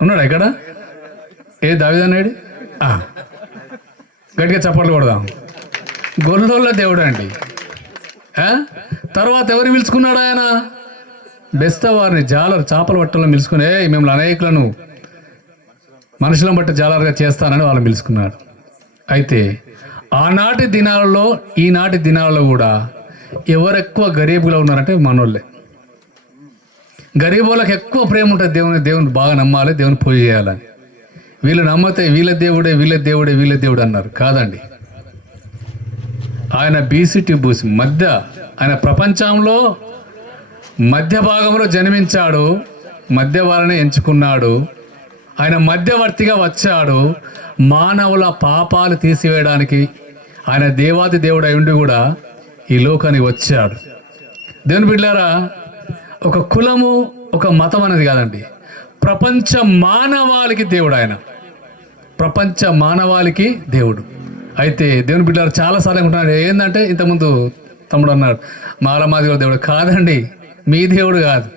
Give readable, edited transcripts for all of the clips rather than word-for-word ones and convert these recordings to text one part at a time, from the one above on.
ఉన్నాడా ఇక్కడ? ఏ దావీదన్నాడు? గట్టిగా చప్పట్లు కొడదాం. గొల్లోళ్ళ దేవుడు అండి. తర్వాత ఎవరు పిలుచుకున్నాడు ఆయన? బెస్తవారిని జాలరు చేపలు పట్టలను పిలుచుకుని, మిమ్మల్ని అనేకులను మనుషులను బట్టి జాలరుగా చేస్తానని వాళ్ళని పిలుచుకున్నాడు. అయితే ఆనాటి దినాలలో ఈనాటి దినాలలో కూడా ఎవరు ఎక్కువ గరీబుగా ఉన్నారంటే మనోళ్ళే. గరీబులకు ఎక్కువ ప్రేమ ఉంటుంది. దేవుని బాగా నమ్మాలి, దేవుని పూజ చేయాలని. వీళ్ళు నమ్మితే వీళ్ళ దేవుడే వీళ్ళ దేవుడే వీళ్ళ దేవుడు అన్నారు. కాదండి, ఆయన బీసీటీ బూసి మధ్య, ఆయన ప్రపంచంలో మధ్య భాగంలో జన్మించాడు, మధ్య వాళ్ళని ఎంచుకున్నాడు. ఆయన మధ్యవర్తిగా వచ్చాడు. మానవుల పాపాలు తీసివేయడానికి ఆయన దేవాది దేవుడు అయి ఉండి కూడా ఈ లోకానికి వచ్చాడు. దేవుని బిడ్డలారా, ఒక కులము ఒక మతం అనేది కాదండి, ప్రపంచ మానవాళికి దేవుడు. ఆయన ప్రపంచ మానవాళికి దేవుడు. అయితే దేవుని బిడ్డలారా చాలాసార్లు అనుకుంటున్నాడు, ఏంటంటే ఇంతకుముందు తమ్ముడు అన్నాడు మాలమాదిగల దేవుడు. కాదండి, మీ దేవుడు కాదు,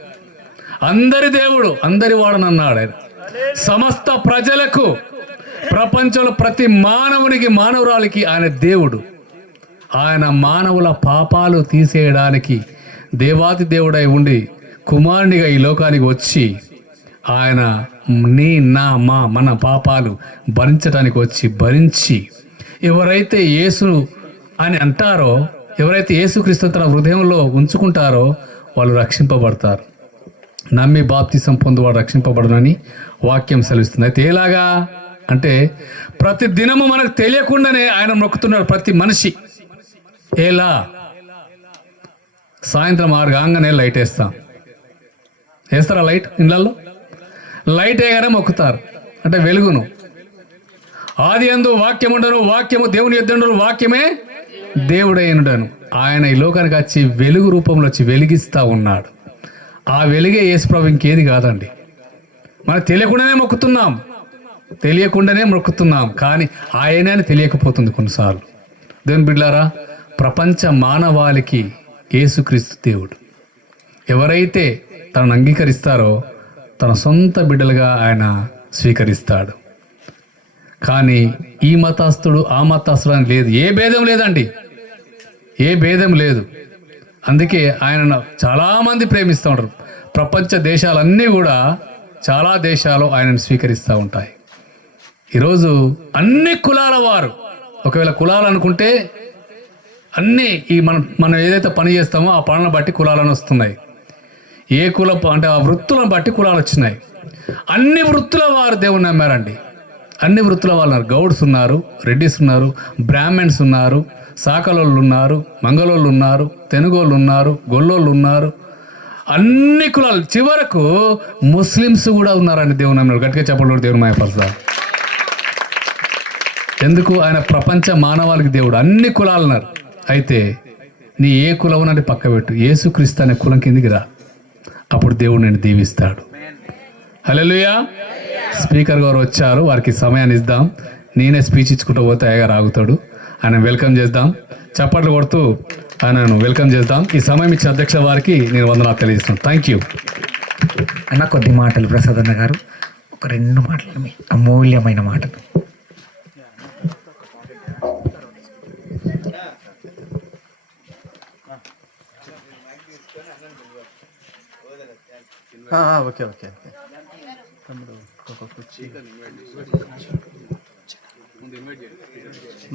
అందరి దేవుడు, అందరి వాడని అన్నాడు ఆయన. సమస్త ప్రజలకు, ప్రపంచంలో ప్రతి మానవునికి మానవురాలికి ఆయన దేవుడు. ఆయన మానవుల పాపాలు తీసేయడానికి దేవాది దేవుడై ఉండి కుమారునిగా ఈ లోకానికి వచ్చి ఆయన మన పాపాలు భరించడానికి వచ్చి భరించి, ఎవరైతే యేసు అని అంటారో, ఎవరైతే యేసుక్రీస్తు తన హృదయంలో ఉంచుకుంటారో వాళ్ళు రక్షింపబడతారు. నమ్మి బాప్తిసం పొందువాడు రక్షింపబడనని వాక్యం సెలవిస్తుంది. అయితే ఎలాగా అంటే ప్రతి దినము మనకు తెలియకుండానే ఆయన మొక్కుతున్నాడు ప్రతి మనిషి. ఎలా? సాయంత్రం 6 కాగానే లైట్ వేస్తారా? లైట్ ఇళ్ళల్లో లైట్ వేయగానే మొక్కుతారు. అంటే వెలుగును. ఆది యందు వాక్యం ఉండను, వాక్యము దేవుని యొద్ద, వాక్యమే దేవుడైనడను. ఆయన ఈ లోకానికి వచ్చి వెలుగు రూపంలో వచ్చి వెలిగిస్తూ ఉన్నాడు. ఆ వెలుగే యేసుప్రభు, ఇంకేది కాదండి. మనకు తెలియకుండానే మొక్కుతున్నాం, కానీ ఆయనని తెలియకపోతుంది కొన్నిసార్లు. దేవుని బిడ్డలారా, ప్రపంచ మానవాళికి యేసుక్రీస్తు దేవుడు. ఎవరైతే తనను అంగీకరిస్తారో తన సొంత బిడ్డలుగా ఆయన స్వీకరిస్తాడు. కానీ ఈ మతస్థుడు ఆ మతస్థుడు అని లేదు, ఏ భేదం లేదండి, ఏ భేదం లేదు. అందుకే ఆయన చాలామంది ప్రేమిస్తూ ఉంటారు. ప్రపంచ దేశాలన్నీ కూడా, చాలా దేశాలు ఆయనను స్వీకరిస్తూ ఉంటాయి. ఈరోజు అన్ని కులాల వారు, ఒకవేళ కులాలు అనుకుంటే అన్నీ ఈ మనం ఏదైతే పని చేస్తామో ఆ పనులను బట్టి కులాలను వస్తున్నాయి. ఏ కులం అంటే ఆ వృత్తులను బట్టి కులాలు వచ్చినాయి. అన్ని వృత్తుల వారు దేవుని నమ్మారండి. అన్ని వృత్తుల వాళ్ళు ఉన్నారు. గౌడ్స్ ఉన్నారు, రెడ్డిస్ ఉన్నారు, బ్రాహ్మణ్స్ ఉన్నారు, సాకలోళ్ళు ఉన్నారు, మంగళోళ్ళు ఉన్నారు, తెనుగోళ్ళు ఉన్నారు, గొల్లోళ్ళు ఉన్నారు, అన్ని కులాలు, చివరకు ముస్లిమ్స్ కూడా ఉన్నారండి దేవుని నమ్మారు. గట్టిగా చెప్పడం దేవుని మాయపరుస్తారు. ఎందుకు? ఆయన ప్రపంచ మానవాళికి దేవుడు. అన్ని కులాలు ఉన్నారు. అయితే నీ ఏ కులం అంటే పక్క పెట్టు, యేసుక్రీస్తు అనే కులం కిందికి రా, అప్పుడు దేవుడు నేను దీవిస్తాడు. హల్లెలూయా. స్పీకర్ గారు వచ్చారు, వారికి సమయాన్ని ఇద్దాం. నేనే స్పీచ్ ఇచ్చుకుంటూ పోతే అయ్యగారు ఆగుతాడు. ఆయన వెల్కమ్ చేద్దాం, చప్పట్లు కొడుతూ ఆయనను వెల్కమ్ చేద్దాం. ఈ సమయం ఇచ్చిన అధ్యక్ష వారికి నేను వందనాలు తెలియజేస్తాను. థ్యాంక్ యూ అన్న. కొద్ది మాటలు ప్రసాద్ అన్న గారు, ఒక 2 మాటలు, మీ అమూల్యమైన మాటలు. ఓకే.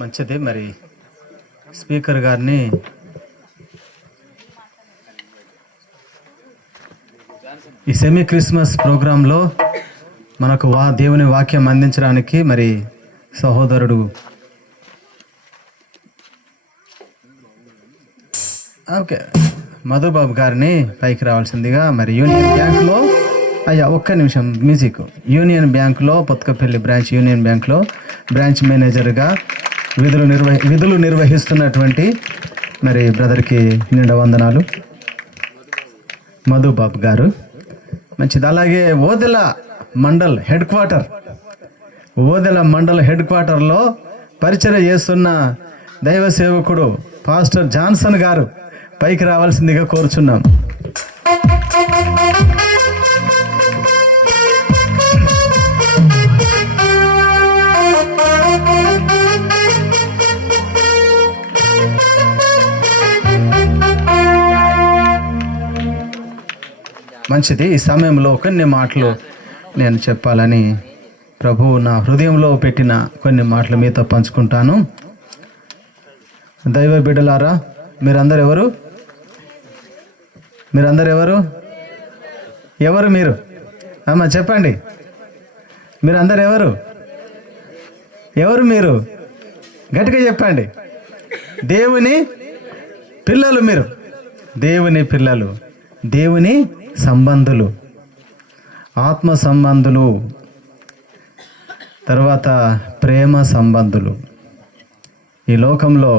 మంచిది. మరి స్పీకర్ గారిని ఈ సెమీ క్రిస్మస్ ప్రోగ్రాంలో మనకు దేవుని వాక్యం అందించడానికి మరి సహోదరుడు మధుబాబు గారిని పైకి రావాల్సిందిగా మరి యూనియన్ బ్యాంకులో, ఒక్క నిమిషం మ్యూజిక్, యూనియన్ బ్యాంకులో పొత్తుకపల్లి బ్రాంచ్ యూనియన్ బ్యాంకులో బ్రాంచ్ మేనేజర్గా విధులు నిర్వహిస్తున్నటువంటి మరి బ్రదర్కి నిండా వందనాలు మధుబాబు గారు. మంచిది. అలాగే ఓదెల మండల్ హెడ్ క్వార్టర్లో పరిచయం చేస్తున్న దైవ సేవకుడు పాస్టర్ జాన్సన్ గారు పైకి రావాల్సిందిగా కోరుచున్నాం. మంచిది. ఈ సమయంలో కొన్ని మాటలు నేను చెప్పాలని ప్రభువు నా హృదయంలో పెట్టిన కొన్ని మాటలు మీతో పంచుకుంటాను. దైవ బిడ్డలారా, మీరందరూ ఎవరు? ఎవరు మీరు? అమ్మ చెప్పండి, మీరందరూ ఎవరు మీరు? గట్టిగా చెప్పండి. దేవుని పిల్లలు మీరు. దేవుని పిల్లలు, దేవుని సంబంధులు, ఆత్మ సంబంధులు, తర్వాత ప్రేమ సంబంధులు. ఈ లోకంలో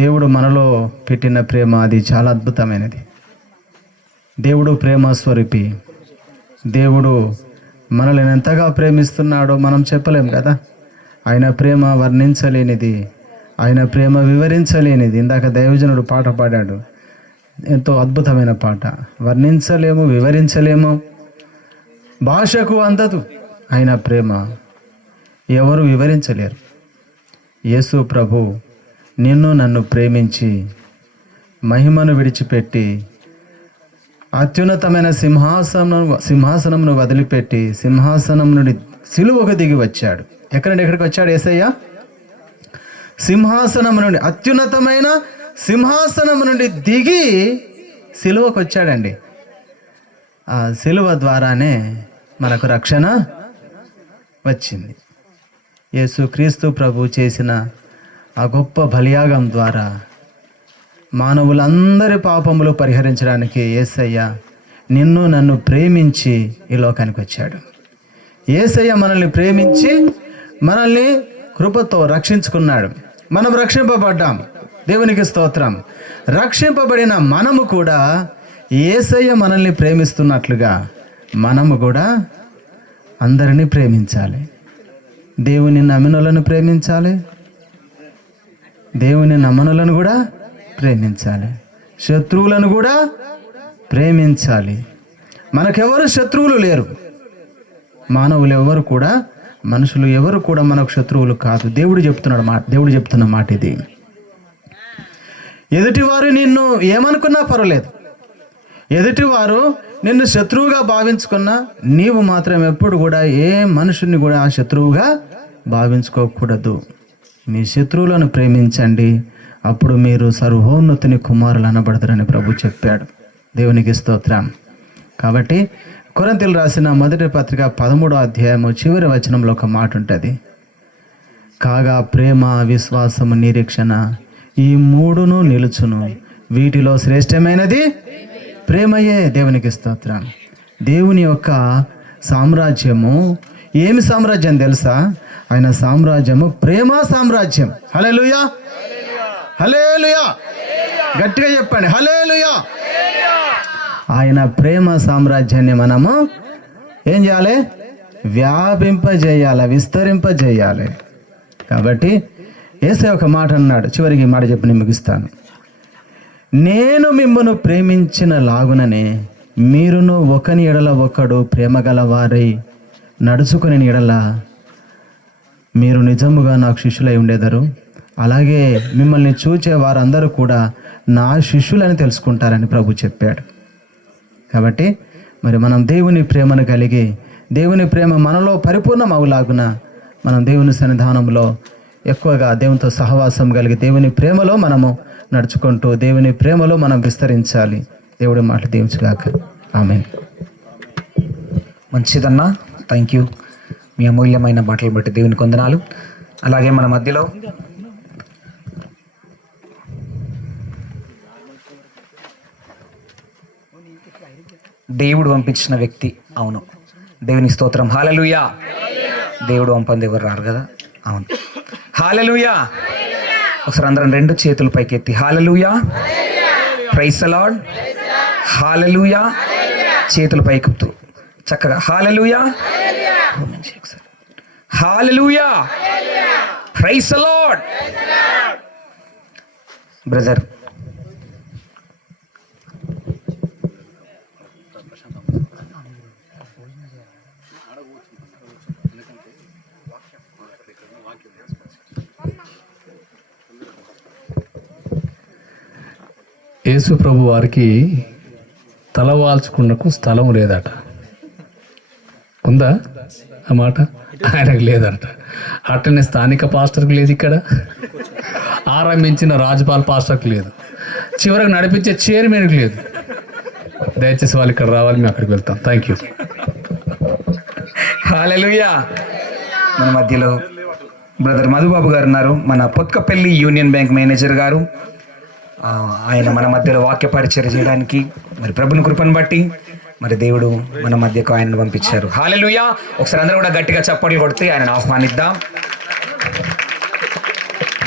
దేవుడు మనలో పెట్టిన ప్రేమ అది చాలా అద్భుతమైనది. దేవుడు ప్రేమ స్వరూపి. దేవుడు మనల్ని ఎంతగా ప్రేమిస్తున్నాడో మనం చెప్పలేం కదా. ఆయన ప్రేమ వర్ణించలేనిది, ఆయన ప్రేమ వివరించలేనిది. ఇందాక దైవజనుడు పాట పాడాడు, ఎంతో అద్భుతమైన పాట. వర్ణించలేము, వివరించలేము, భాషకు అందదు ఆయన ప్రేమ, ఎవరు వివరించలేరు. యేసు ప్రభు నిన్ను నన్ను ప్రేమించి మహిమను విడిచిపెట్టి అత్యున్నతమైన సింహాసనమును వదిలిపెట్టి సింహాసనం నుండి సిలువకు దిగి వచ్చాడు. ఎక్కడికి వచ్చాడు యేసయ్య? సింహాసనం నుండి, అత్యున్నతమైన సింహాసనం నుండి దిగి సిలువకు వచ్చాడండి. ఆ సిలువ ద్వారానే మనకు రక్షణ వచ్చింది. యేసుక్రీస్తు ప్రభు చేసిన ఆ గొప్ప బలియాగం ద్వారా మానవులందరి పాపములు పరిహరించడానికి యేసయ్య నిన్ను నన్ను ప్రేమించి ఈ లోకానికి వచ్చాడు. యేసయ్య మనల్ని ప్రేమించి మనల్ని కృపతో రక్షించుకున్నాడు. మనం రక్షింపబడ్డాం, దేవునికి స్తోత్రం. రక్షింపబడిన మనము కూడా యేసయ్య మనల్ని ప్రేమిస్తున్నట్లుగా మనము కూడా అందరినీ ప్రేమించాలి. దేవుని నమ్మినులను ప్రేమించాలి, దేవుని నమ్మనులను కూడా ప్రేమించాలి, శత్రువులను కూడా ప్రేమించాలి. మనకెవరు శత్రువులు లేరు. మానవులు ఎవరు కూడా, మనుషులు ఎవరు కూడా మనకు శత్రువులు కాదు. దేవుడు చెప్తున్న మాట ఇది. ఎదుటివారు నిన్ను ఏమనుకున్నా పర్వాలేదు, ఎదుటివారు నిన్ను శత్రువుగా భావించుకున్నా నీవు మాత్రం ఎప్పుడు కూడా ఏ మనుషుని కూడా ఆ శత్రువుగా భావించుకోకూడదు. మీ శత్రువులను ప్రేమించండి, అప్పుడు మీరు సర్వోన్నతుని కుమారులు అనబడతారని ప్రభు చెప్పాడు. దేవునికి స్తోత్రం. కాబట్టి కొరింథీయులకు రాసిన మొదటి పత్రిక 13వ అధ్యాయము చివరి వచనంలో ఒక మాట ఉంటుంది. కాగా ప్రేమ, విశ్వాసము, నిరీక్షణ ఈ మూడును నిలుచును, వీటిలో శ్రేష్టమైనది ప్రేమయే. దేవునికి స్తోత్రం. దేవుని యొక్క సామ్రాజ్యము ఏమి సామ్రాజ్యం తెలుసా? ఆయన సామ్రాజ్యము ప్రేమ సామ్రాజ్యం. హల్లెలూయా, హల్లెలూయా, గట్టిగా చెప్పండి, హల్లెలూయా. ఆయన ప్రేమ సామ్రాజ్యాన్ని మనము ఏం చేయాలి? వ్యాపింపజేయాలి, విస్తరింపజేయాలి. కాబట్టి యేసయ్య ఒక మాట అన్నాడు, చివరికి మాట చెప్పి నేను ముగిస్తాను. నేను మిమ్మల్ని ప్రేమించిన లాగుననే మీరును ఒకని ఎడల ఒకడు ప్రేమ గల వారై నడుచుకుని ఎడల మీరు నిజముగా నాకు శిష్యులై ఉండేదారు. అలాగే మిమ్మల్ని చూచే వారందరూ కూడా నా శిష్యులని తెలుసుకుంటారని ప్రభు చెప్పాడు. కాబట్టి మరి మనం దేవుని ప్రేమను కలిగి, దేవుని ప్రేమ మనలో పరిపూర్ణం అవులాగున మనం దేవుని సన్నిధానంలో ఎక్కువగా దేవునితో సహవాసం కలిగి దేవుని ప్రేమలో మనము నడుచుకుంటూ దేవుని ప్రేమలో మనం విస్తరించాలి. దేవుడి మాట దీవించుగాక. ఆమేన్. మంచిదన్నా, థ్యాంక్ యూ. మీ అమూల్యమైన మాటలు బట్టి దేవునికి వందనాలు. అలాగే మన మధ్యలో దేవుడు పంపించిన వ్యక్తి, అవును, దేవుని స్తోత్రం. హల్లెలూయా. దేవుడు పంపంది ఎవరు రారు కదా, అవును. హల్లెలూయా. ఒకసారి అందరం రెండు చేతులు పైకెత్తి హల్లెలూయా, ప్రైజ్ ది లార్డ్, హల్లెలూయా. చేతులు పైకెత్తు చక్కగా హల్లెలూయా, హల్లెలూయా, ప్రైజ్ ది లార్డ్. బ్రదర్ యేసు ప్రభు వారికి తల వాల్చుకున్నకు స్థలం లేదట. ఉందా ఆ మాట? ఆయనకు లేదట. అట్లనే స్థానిక పాస్టర్కి లేదు, ఇక్కడ ఆరంభించిన రాజ్పాల్ పాస్టర్కి లేదు, చివరకు నడిపించే చైర్మన్కి లేదు. దయచేసి వాళ్ళు ఇక్కడ రావాలి, మేము అక్కడికి వెళ్తాం. Thank you. హల్లెలూయా. మన మధ్యలో బ్రదర్ మధుబాబు గారు ఉన్నారు, మన పొత్కపల్లి యూనియన్ బ్యాంక్ మేనేజర్ గారు. ఆయన మన మధ్యలో వాక్య పరిచయం చేయడానికి మరి ప్రభుని కృపను బట్టి మరి దేవుడు మన మధ్యకు ఆయనను పంపించారు. హల్లెలూయా. ఒకసారి అందరూ కూడా గట్టిగా చప్పట్లు కొడితే ఆయనను ఆహ్వానిద్దాం.